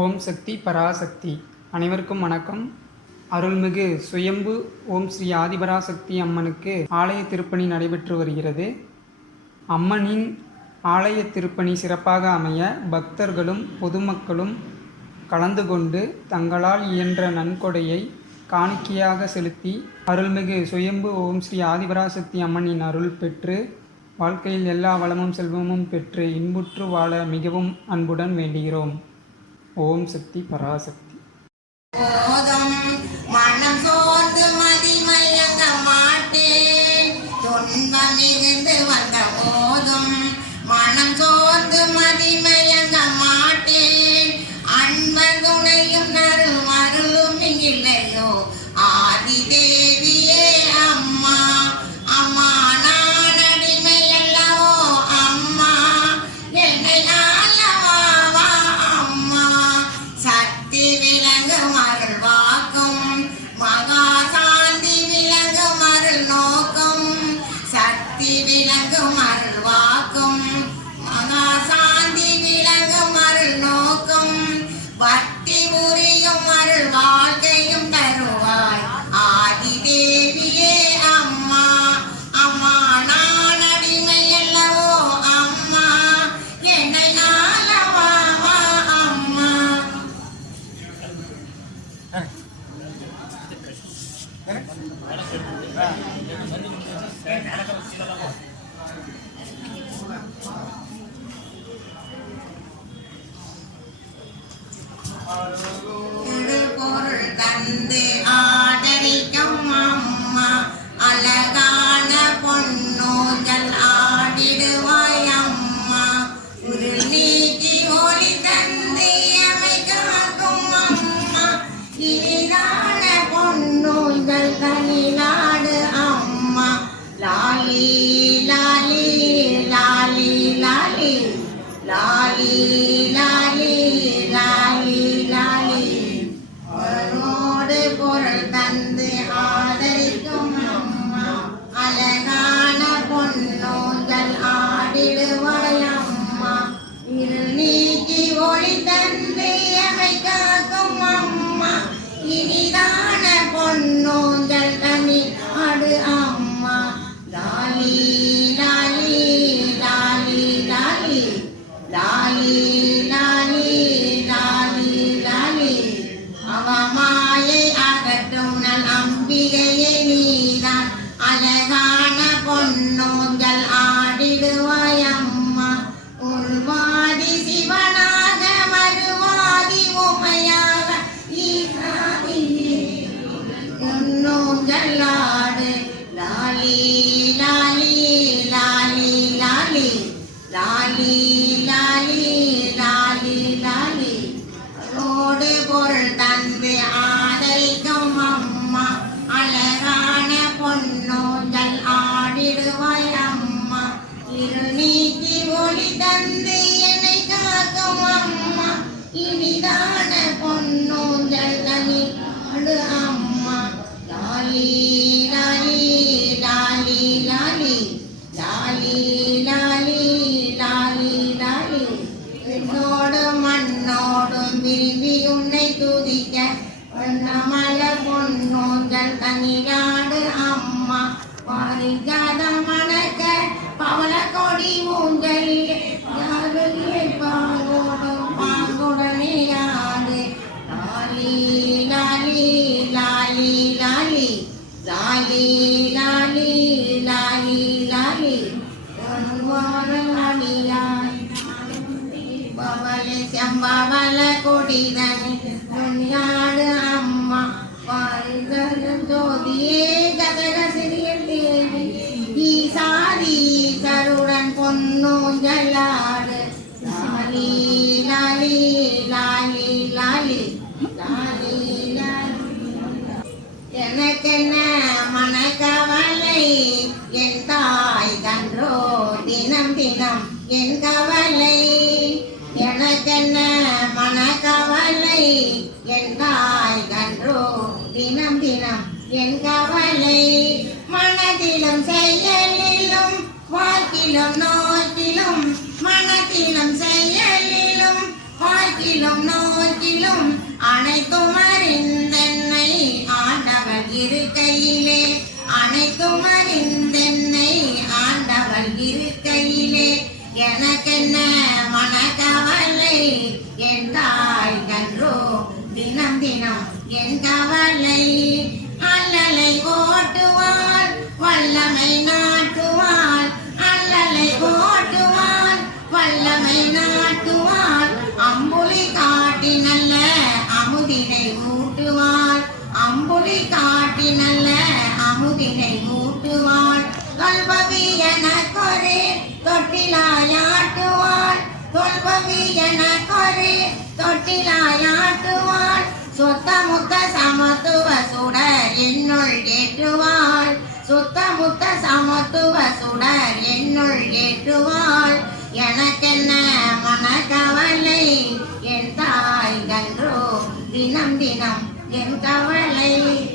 ஓம் சக்தி பராசக்தி. அனைவருக்கும் வணக்கம். அருள்மிகு சுயம்பு ஓம் ஸ்ரீ ஆதிபராசக்தி அம்மனுக்கு ஆலய திருப்பணி நடைபெற்று வருகிறது. அம்மனின் ஆலய திருப்பணி சிறப்பாக அமைய பக்தர்களும் பொதுமக்களும் கலந்து கொண்டு தங்களால் இயன்ற நன்கொடையை காணிக்கையாக செலுத்தி அருள்மிகு சுயம்பு ஓம் ஸ்ரீ ஆதிபராசக்தி அம்மனின் அருள் பெற்று வாழ்க்கையில் எல்லா வளமும் செல்வமும் பெற்று இன்புற்று வாழ மிகவும் அன்புடன் வேண்டுகிறோம். ஓம் சக்தி பராசக்தி. மனம் சோர்ந்து மதிமயங்க மாட்டேன். துன்பம் மிகுந்து வந்த போதும் மனம் சோர்ந்து மதிமயங்க மாட்டேன். அன்பர் துணையும் நறு விளங்கும் அருள் வாக்கும். மகாசாந்தி விளங்கும் அருள் நோக்கும். பக்தி புரியும் அருள் வாழ்க்கையும் தருவாய். ஆதி தேவியே அம்மா. அம்மா நான் அடிமை அல்லவோ அம்மா? என்னை ஆளவாவா அம்மா? பொருள் தந்தே ஆ வந்து ஆதரிக்கும் அம்மா. அழகான பொன்னூதல் ஆடிடுவாய் அம்மா. இருள் நீக்கி ஒளி தன்னை அமைக்காக்கும் அம்மா. இனிதான பொன்னூர் அழகான பொன்னோங்கள் ஆடிடுவாயம்மா. உள்வாதி சிவனாக மறுவாதி உமையாக ஈசாதியே ஆடு லாலி லாலி லாலி லாலி. லாலி லாலி லாலி லாலி. ரோடு பொருள் தந்து லாலி லாலி லாலி லாலி என்னோடும் மண்ணோடும் விரும்பி உன்னை துதிக்க வண்ணமல பொன்னோஞ்சல் தனிநாடு அம்மா. பாரிஜாதம் மணக்க பவள கொடி ஊஞ்சலிலே யாருலே பாங்கோடும் பாங்குடனே யாரு லாலி லாலி லாலி லாலி லாலி லாலி பவளை செம்பவள கொடிதனி துணியாடு அம்மா. வாழ்தலும் ஜோதியே கதக சிறிய தேவி. ஈசாதி கருடன் பொன்னோஞ்சலாடு என் கவலை மனதிலும் செயலிலும் வாழ்க்கிலும் நோக்கிலும் மனதிலும் செயலிலும் வாழ்க்கிலும் நோக்கிலும் அனைத்தும் அறிந்தென்னை ஆண்டவள் இருக்கையிலே. அனைத்தும் அறிந்தென்னை ஆண்டவள் இருக்கையிலே. எனக்கென்ன மனக்கவலை? என்றாய் கன்றோ தினம் தினம் என் கவலை. அல்லலை ஓட்டுவாள் வல்லமை நாட்டுவாள். அல்லலை ஓட்டுவாள் வல்லமை நாட்டுவாள். அம்புலி காட்டி நல்ல அமுதினை ஊட்டுவாள். அம்புலி காட்டி நல்ல அமுதினை ஊட்டுவாள். தொல்பவி எனக்கொரு தொட்டிலாயாட்டுவாள். தொல்பவி எனக்கொரு தொட்டிலாயாட்டுவாள். சுத்த முத்த சமத்துவ சுடர் என்னுள் ஏற்றுவாள். சுத்த முத்த சமத்துவ சுடர் என்னுள் ஏற்றுவாள். எனக்கென்ன மனக்கவலை? என் தாய் கன்றோ தினம் தினம் என் கவலை.